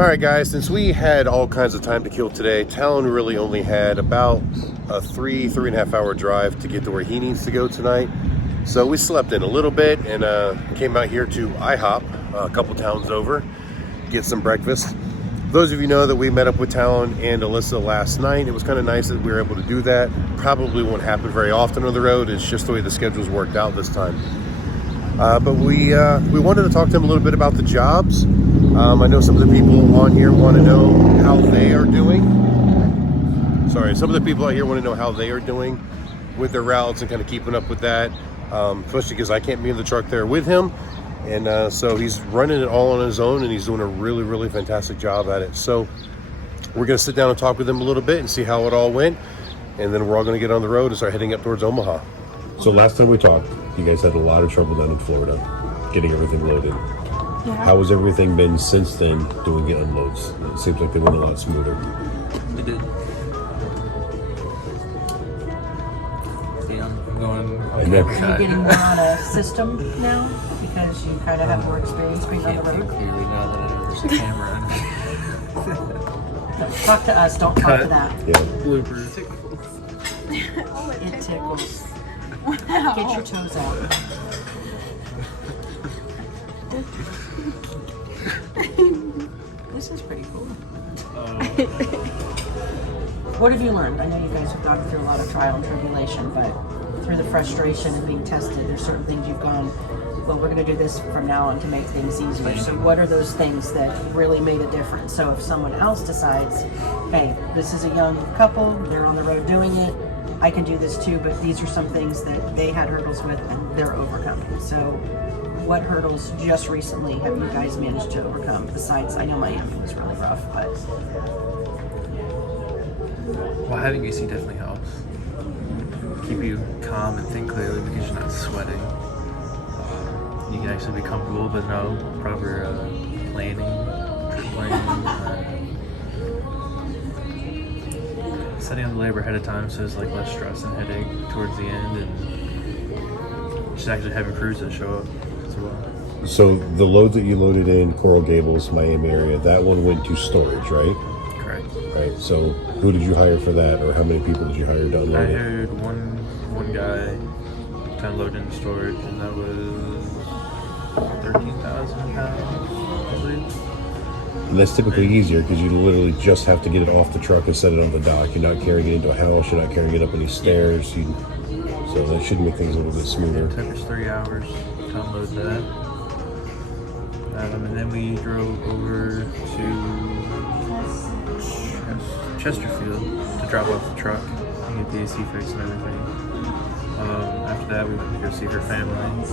Alright guys, since we had all kinds of time to kill today, Talon really only had about a 3.5 hour drive to get to where he needs to go tonight. So we slept in a little bit and came out here to IHOP, a couple towns over, get some breakfast. Those of you know that we met up with Talon and Alyssa last night. It was kind of nice that we were able to do that. Probably won't happen very often on the road. It's just the way the schedule's worked out this time. But we wanted to talk to them a little bit about the jobs. I know some of the people on here want to know how they are doing. Sorry, some of the people out here want to know how they are doing with their routes and kind of keeping up with that. Especially because I can't be in the truck there with him. And so he's running it all on his own and he's doing a really, really fantastic job at it. So we're going to sit down and talk with him a little bit and see how it all went. And then we're all going to get on the road and start heading up towards Omaha. So last time we talked, you guys had a lot of trouble down in Florida getting everything loaded. Yeah. How has everything been since then doing the unloads? It seems like they went a lot smoother. It did. See, I'm going. Are you getting more on a system now? Because you kind of have more experience being on the road? Clearly now that I know there's a camera. Talk to us, don't talk to that. Yeah. Bloopers. It tickles. Get your toes out. This is pretty cool. What have you learned? I know you guys have gone through a lot of trial and tribulation, but through the frustration of being tested, there's certain things you've gone, well, we're going to do this from now on to make things easier. So what are those things that really made a difference? So if someone else decides, hey, this is a young couple, they're on the road doing it, I can do this too, but these are some things that they had hurdles with and they're overcoming. So what hurdles just recently have you guys managed to overcome? Besides, I know Miami was really rough, but... Well, having AC definitely helps. Keep you calm and think clearly because you're not sweating. You can actually be comfortable, but no proper planning, trip planning. Setting up the labor ahead of time so there's like less stress and headache towards the end, and just actually having crews that show up as well. So the load that you loaded in Coral Gables, Miami area, that one went to storage, right? Correct. Right. So who did you hire for that, or how many people did you hire to unload I it? hired one guy to unload into storage, and that was 13,000 pounds, I believe. And that's typically easier because you literally just have to get it off the truck and set it on the dock. You're not carrying it into a house. You're not carrying it up any stairs. So that should make things a little bit smoother. It took us 3 hours to unload that. And then we drove over to Chesterfield to drop off the truck and get the AC fixed and everything. After that, we went to go see her family.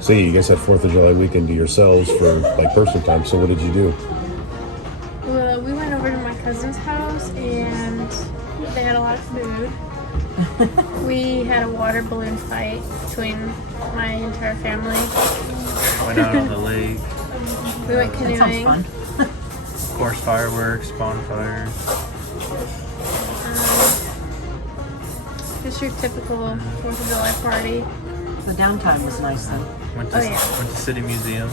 So you guys had 4th of July weekend to yourselves for like personal time. So what did you do? Well, we went over to my cousin's house and they had a lot of food. We had a water balloon fight between my entire family. Went out on the lake. We went That canoeing. sounds fun. Of course, fireworks, bonfires. Just your typical 4th of July party. The downtime was nice though. Went to City Museum.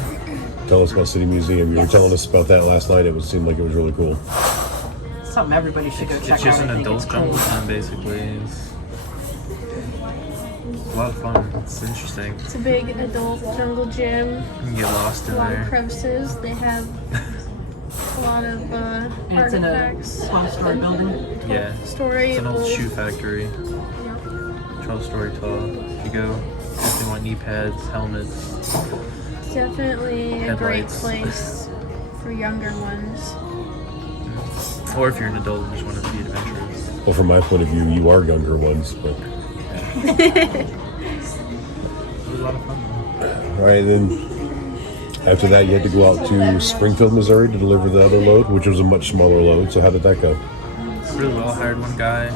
Tell us about City Museum. You were telling us about that last night. Seemed like it was really cool. It's something everybody should go check It's just out. an I think adult it's jungle cool. time, basically. It's a lot of fun. It's interesting. It's a big adult jungle gym. You can get lost A in lot of there. crevices. They have a lot of And it's in a artifacts. 12-story building. Yeah. Story. It's an old shoe factory. Yep. 12-story tall. If you go, definitely want knee pads, helmets. It's definitely a great Headlights. place for younger ones. Or if you're an adult and just want to be adventurous. Well, from my point of view, you are younger ones, but It was a lot of fun. all right. Then after that, you had to go out to Springfield, Missouri, to deliver the other load, which was a much smaller load. So how did that go? Really well. Hired one guy.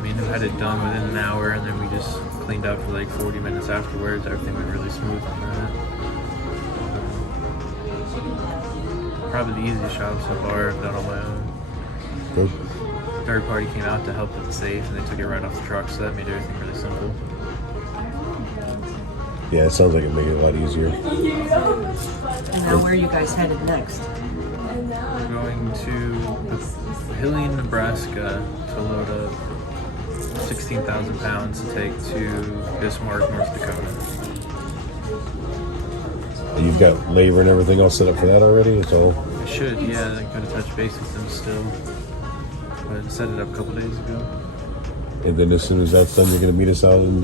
Me and him had it done within an hour, and then we just cleaned up for like 40 minutes afterwards. Everything went really smooth on that. Probably the easiest job so far I've done on my own. Good. Third party came out to help with the safe, and they took it right off the truck, so that made everything really simple. Yeah, it sounds like it made it a lot easier. And now where are you guys headed next? We're going to Hillian, Nebraska to load up 16,000 pounds to take to Bismarck, North Dakota. And you've got labor and everything all set up for that already? It's all... I should, yeah. I gotta touch base with them still. But I set it up a couple days ago. And then as soon as that's done, you're going to meet us out in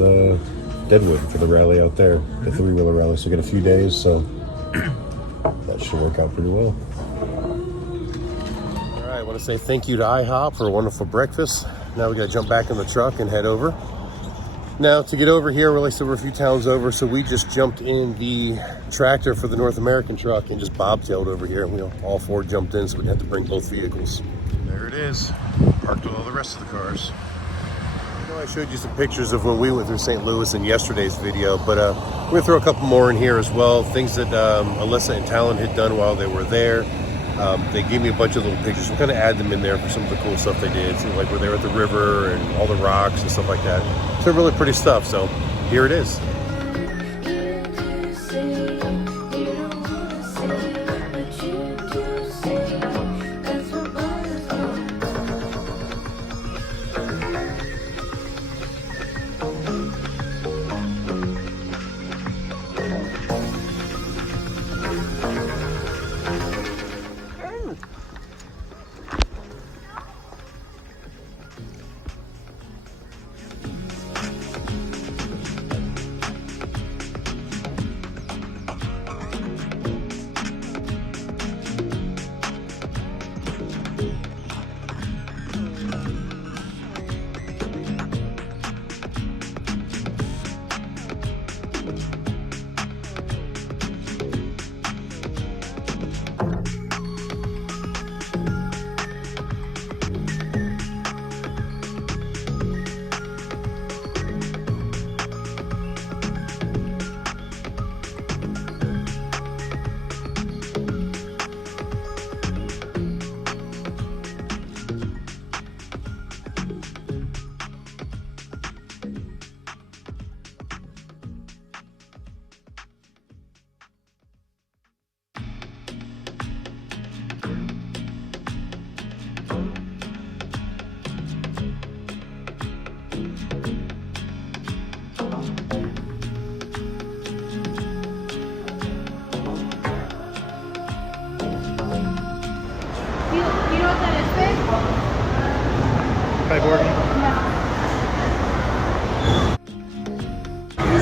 Deadwood for the rally out there, the three-wheeler rally. So we got a few days, so that should work out pretty well. All right, I want to say thank you to IHOP for a wonderful breakfast. Now we got to jump back in the truck and head over. Now to get over here, we're like still a few towns over, so we just jumped in the tractor for the North American truck and just bobtailed over here. We all four jumped in, so we didn't have to bring both vehicles. There it is, parked with all the rest of the cars. I showed you some pictures of when we went through St. Louis in yesterday's video, but we're gonna throw a couple more in here as well. Things that Alyssa and Talon had done while they were there. They gave me a bunch of little pictures. We're gonna add them in there for some of the cool stuff they did. So like where they were at the river and all the rocks and stuff like that. So really pretty stuff. So here it is.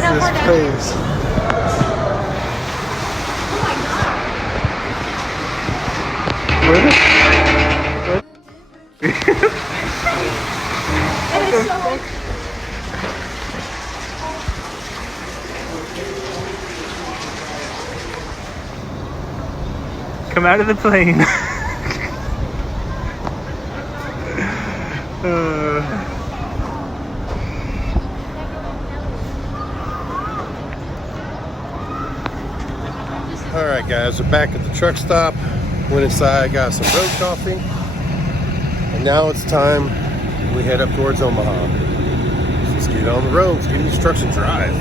This place. Come out of the plane. All right, guys, we're back at the truck stop. Went inside, got some road coffee, and now it's time we head up towards Omaha. So let's get on the road. Let's get in these trucks and drive.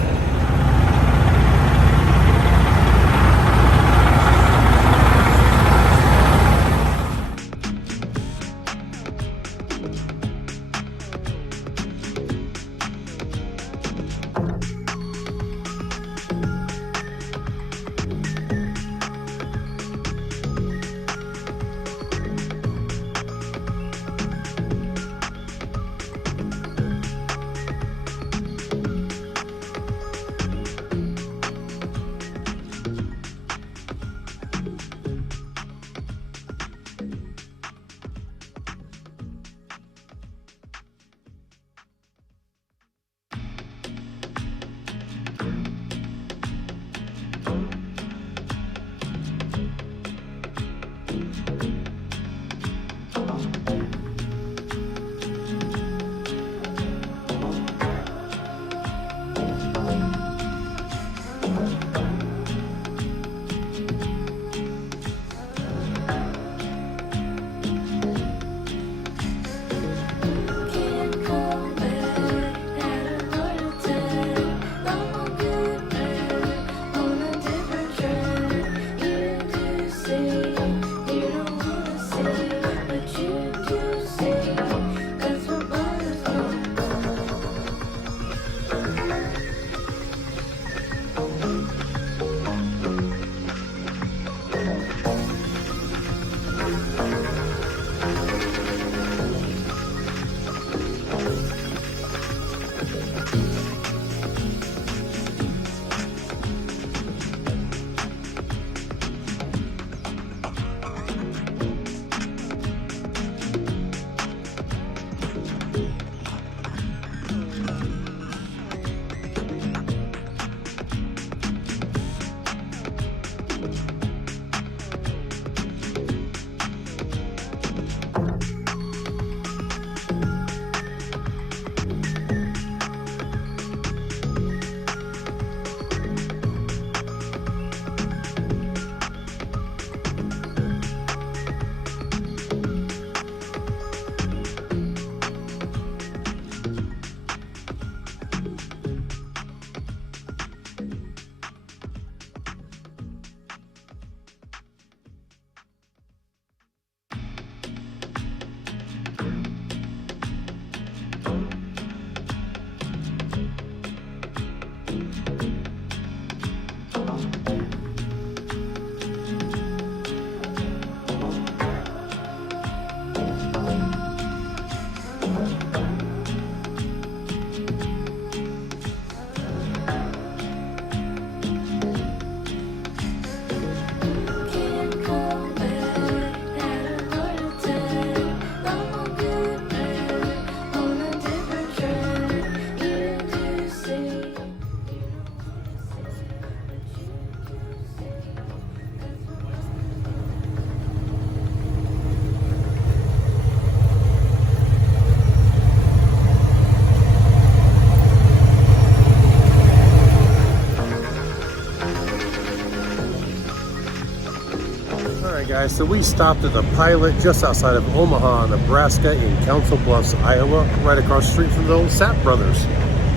guys, so we stopped at the Pilot just outside of Omaha, Nebraska in Council Bluffs, Iowa, right across the street from the old Sapp Brothers.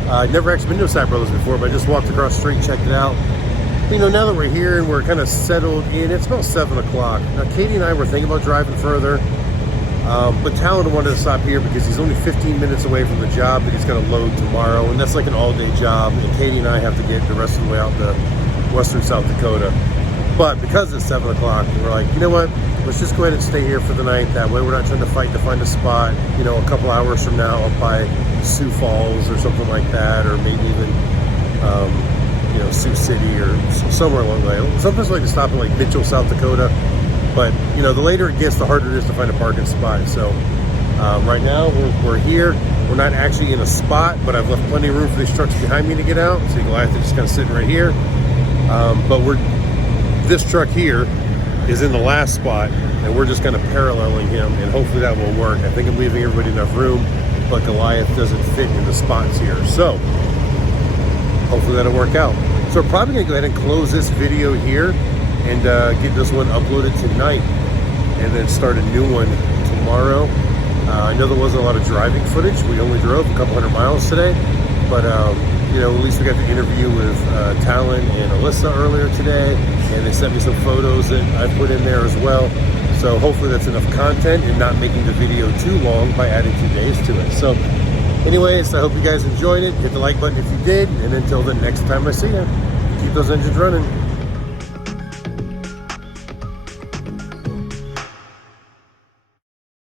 I've never actually been to Sapp Brothers before, but I just walked across the street, checked it out. You know, now that we're here and we're kind of settled in, it's about 7 o'clock. Now, Katie and I were thinking about driving further, but Talon wanted to stop here because he's only 15 minutes away from the job that he's going to load tomorrow, and that's like an all-day job, and Katie and I have to get the rest of the way out to western South Dakota. But because it's 7 o'clock, we're like, you know what? Let's just go ahead and stay here for the night. That way we're not trying to fight to find a spot, you know, a couple hours from now up by Sioux Falls or something like that, or maybe even, you know, Sioux City or somewhere along the way. Sometimes I like to stop in like Mitchell, South Dakota. But, you know, the later it gets, the harder it is to find a parking spot. So right now we're here. We're not actually in a spot, but I've left plenty of room for these trucks behind me to get out. So Goliath is just kind of sitting right here. But this truck here is in the last spot, and we're just kind of paralleling him, and hopefully that will work. I think I'm leaving everybody enough room, but Goliath doesn't fit in the spots here. So hopefully that'll work out. So we're probably gonna go ahead and close this video here and get this one uploaded tonight, and then start a new one tomorrow. I know there wasn't a lot of driving footage. We only drove a couple hundred miles today, but you know, at least we got the interview with Talon and Alyssa earlier today, and they sent me some photos that I put in there as well. So hopefully that's enough content and not making the video too long by adding 2 days to it. So anyways, I hope you guys enjoyed it. Hit the like button if you did, and until the next time I see you, keep those engines running.